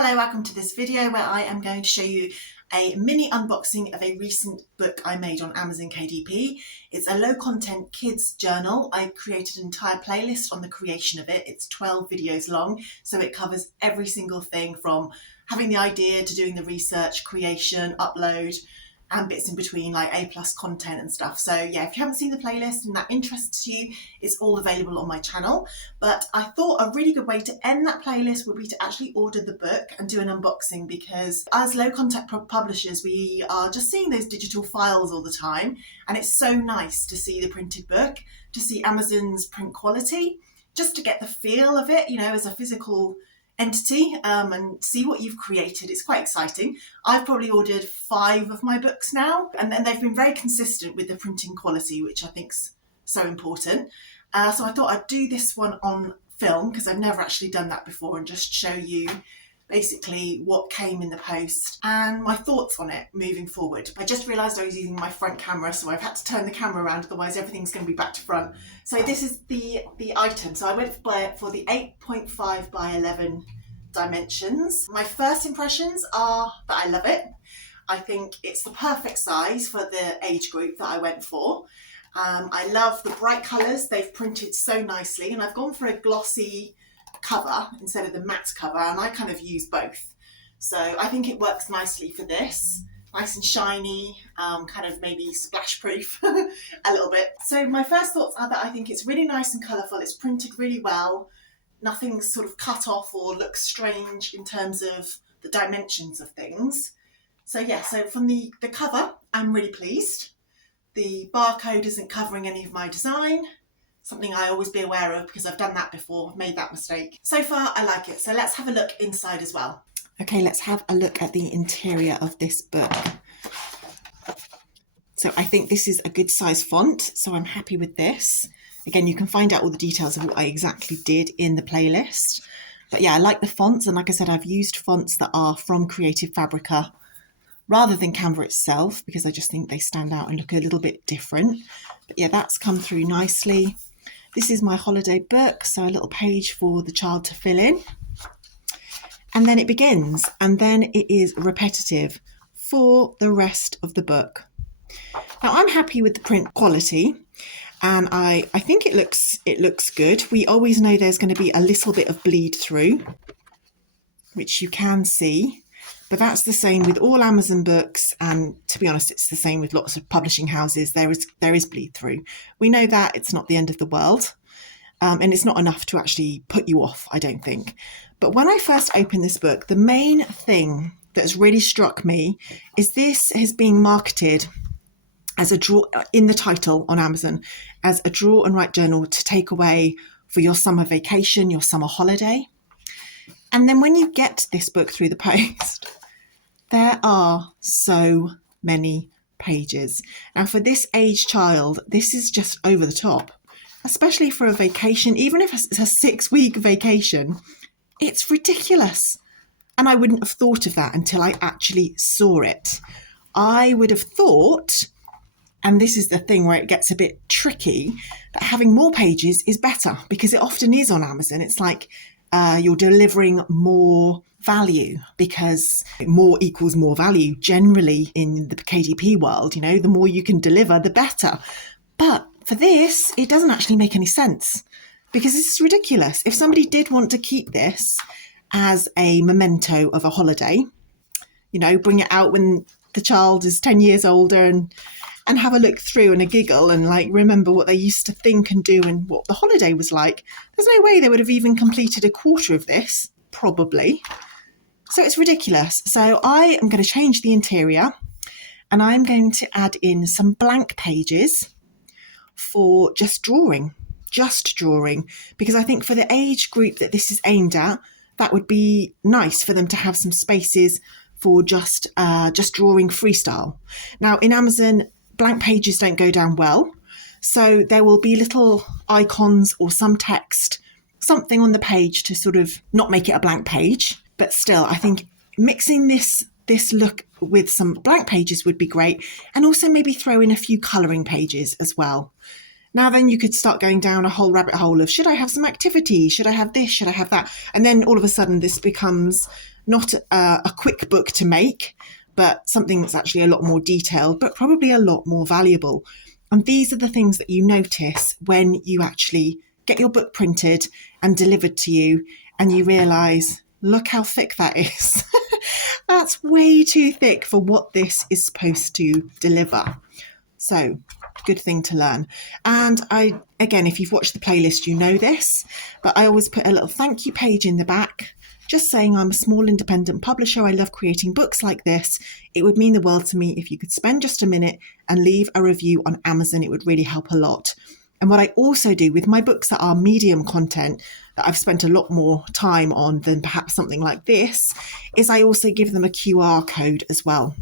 Hello, welcome to this video where I am going to show you a mini unboxing of a recent book I made on Amazon KDP. It's a low content kids journal. I created an entire playlist on the creation of it. It's 12 videos long, so it covers every single thing from having the idea to doing the research, creation, upload, and bits in between like A+ content and stuff. So yeah, if you haven't seen the playlist and that interests you, it's all available on my channel. But I thought a really good way to end that playlist would be to actually order the book and do an unboxing, because as low content publishers, we are just seeing those digital files all the time. And it's so nice to see the printed book, to see Amazon's print quality, just to get the feel of it, you know, as a physical entity, and see what you've created. It's quite exciting. I've probably ordered 5 of my books now, and they've been very consistent with the printing quality, which I think's so important. So I thought I'd do this one on film, because I've never actually done that before, and just show you basically what came in the post and my thoughts on it moving forward. I just realised I was using my front camera, so I've had to turn the camera around, otherwise everything's going to be back to front. So this is the item. So I went for the 8.5 by 11 dimensions. My first impressions are that I love it. I think it's the perfect size for the age group that I went for. I love the bright colours. They've printed so nicely, and I've gone for a glossy cover instead of the matte cover, and I kind of use both, so I think it works nicely for this. Nice and shiny, kind of maybe splash proof a little bit. So my first thoughts are that I think it's really nice and colourful. It's printed really well. Nothing's sort of cut off or looks strange in terms of the dimensions of things. So yeah, so from the cover, I'm really pleased. The barcode isn't covering any of my design. Something I always be aware of, because I've done that before, I've made that mistake. So far, I like it. So let's have a look inside as well. Okay, let's have a look at the interior of this book. So I think this is a good size font, so I'm happy with this. Again, you can find out all the details of what I exactly did in the playlist. But yeah, I like the fonts, and like I said, I've used fonts that are from Creative Fabrica rather than Canva itself, because I just think they stand out and look a little bit different. But yeah, that's come through nicely. This is my holiday book, so a little page for the child to fill in. And then it begins, and then it is repetitive for the rest of the book. Now, I'm happy with the print quality, and I think it looks good. We always know there's going to be a little bit of bleed through, which you can see. But that's the same with all Amazon books, and to be honest, it's the same with lots of publishing houses. There is bleed through. We know that. It's not the end of the world, and it's not enough to actually put you off, I don't think. But when I first opened this book, the main thing that has really struck me is this is being marketed as a draw in the title on Amazon as a draw and write journal to take away for your summer vacation, your summer holiday. And then when you get this book through the post, there are so many pages. Now, for this age child, this is just over the top, especially for a vacation. Even if it's a 6-week vacation, it's ridiculous. And I wouldn't have thought of that until I actually saw it. I would have thought, and this is the thing where it gets a bit tricky, that having more pages is better, because it often is on Amazon. It's like you're delivering more value, because more equals more value generally in the KDP world. You know, the more you can deliver, the better. But for this, it doesn't actually make any sense, because it's ridiculous. If somebody did want to keep this as a memento of a holiday, you know, bring it out when the child is 10 years older and have a look through and a giggle and like remember what they used to think and do and what the holiday was like, there's no way they would have even completed a quarter of this, probably. So it's ridiculous. So I am going to change the interior, and I'm going to add in some blank pages for just drawing, because I think for the age group that this is aimed at, that would be nice for them to have some spaces for just drawing freestyle. Now in Amazon, blank pages don't go down well. So there will be little icons or some text, something on the page to sort of not make it a blank page. But still, I think mixing this look with some blank pages would be great. And also maybe throw in a few colouring pages as well. Now then you could start going down a whole rabbit hole of, should I have some activity? Should I have this? Should I have that? And then all of a sudden this becomes not a quick book to make, but something that's actually a lot more detailed, but probably a lot more valuable. And these are the things that you notice when you actually get your book printed and delivered to you, and you realise, look how thick that is. That's way too thick for what this is supposed to deliver. So, good thing to learn. And again, if you've watched the playlist, you know this, but I always put a little thank you page in the back, just saying I'm a small independent publisher. I love creating books like this. It would mean the world to me if you could spend just a minute and leave a review on Amazon. It would really help a lot. And what I also do with my books that are medium content, that I've spent a lot more time on than perhaps something like this, is I also give them a QR code as well.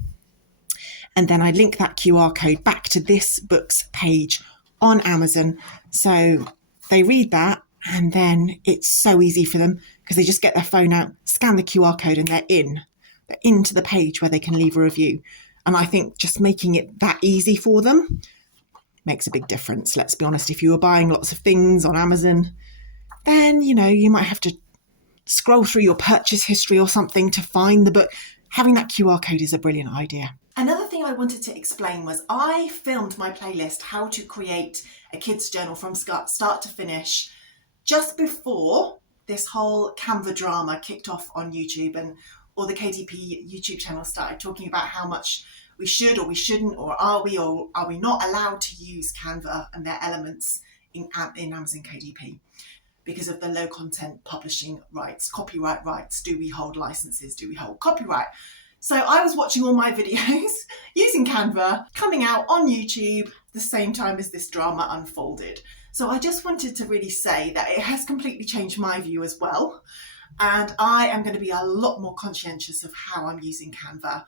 And then I link that QR code back to this book's page on Amazon. So they read that, and then it's so easy for them because they just get their phone out, scan the QR code, and they're into the page where they can leave a review. And I think just making it that easy for them makes a big difference. Let's be honest, if you were buying lots of things on Amazon, then, you might have to scroll through your purchase history or something to find the book. Having that QR code is a brilliant idea. Another thing I wanted to explain was I filmed my playlist, How to Create a Kids Journal from Start to Finish, just before this whole Canva drama kicked off on YouTube, or the KDP YouTube channel started talking about how much we should or we shouldn't, or are we not allowed to use Canva and their elements in Amazon KDP because of the low content publishing rights, copyright rights. Do we hold licenses? Do we hold copyright? So I was watching all my videos using Canva coming out on YouTube the same time as this drama unfolded. So I just wanted to really say that it has completely changed my view as well. And I am going to be a lot more conscientious of how I'm using Canva.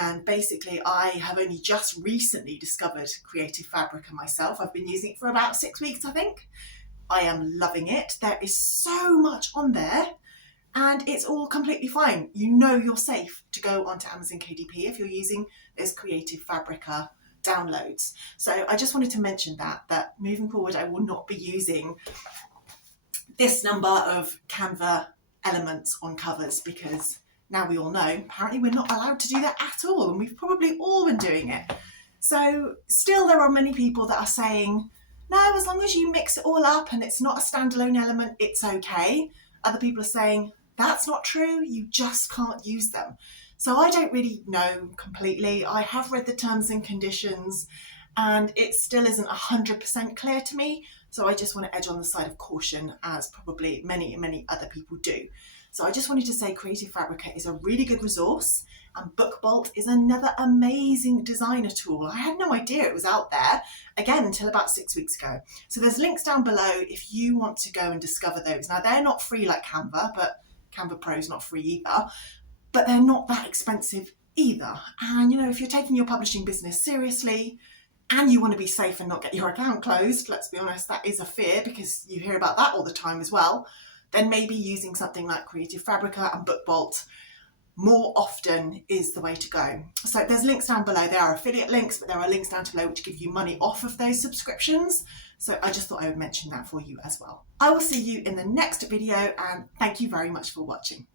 And basically, I have only just recently discovered Creative Fabrica myself. I've been using it for about 6 weeks, I think. I am loving it. There is so much on there, and it's all completely fine. You're safe to go onto Amazon KDP if you're using those Creative Fabrica downloads. So I just wanted to mention that moving forward, I will not be using this number of Canva elements on covers, because now we all know apparently we're not allowed to do that at all, and we've probably all been doing it. So still there are many people that are saying, no, as long as you mix it all up and it's not a standalone element, it's okay. Other people are saying that's not true, you just can't use them. So I don't really know completely. I have read the terms and conditions, and it still isn't 100% clear to me. So I just want to edge on the side of caution, as probably many, many other people do. So I just wanted to say Creative Fabrica is a really good resource, and BookBolt is another amazing designer tool. I had no idea it was out there, again, until about 6 weeks ago. So there's links down below if you want to go and discover those. Now, they're not free like Canva, but Canva Pro is not free either, but they're not that expensive either. And, if you're taking your publishing business seriously, and you want to be safe and not get your account closed, let's be honest, that is a fear because you hear about that all the time as well, then maybe using something like Creative Fabrica and BookBolt more often is the way to go. So there's links down below. There are affiliate links, but there are links down below which give you money off of those subscriptions. So I just thought I would mention that for you as well. I will see you in the next video, and thank you very much for watching.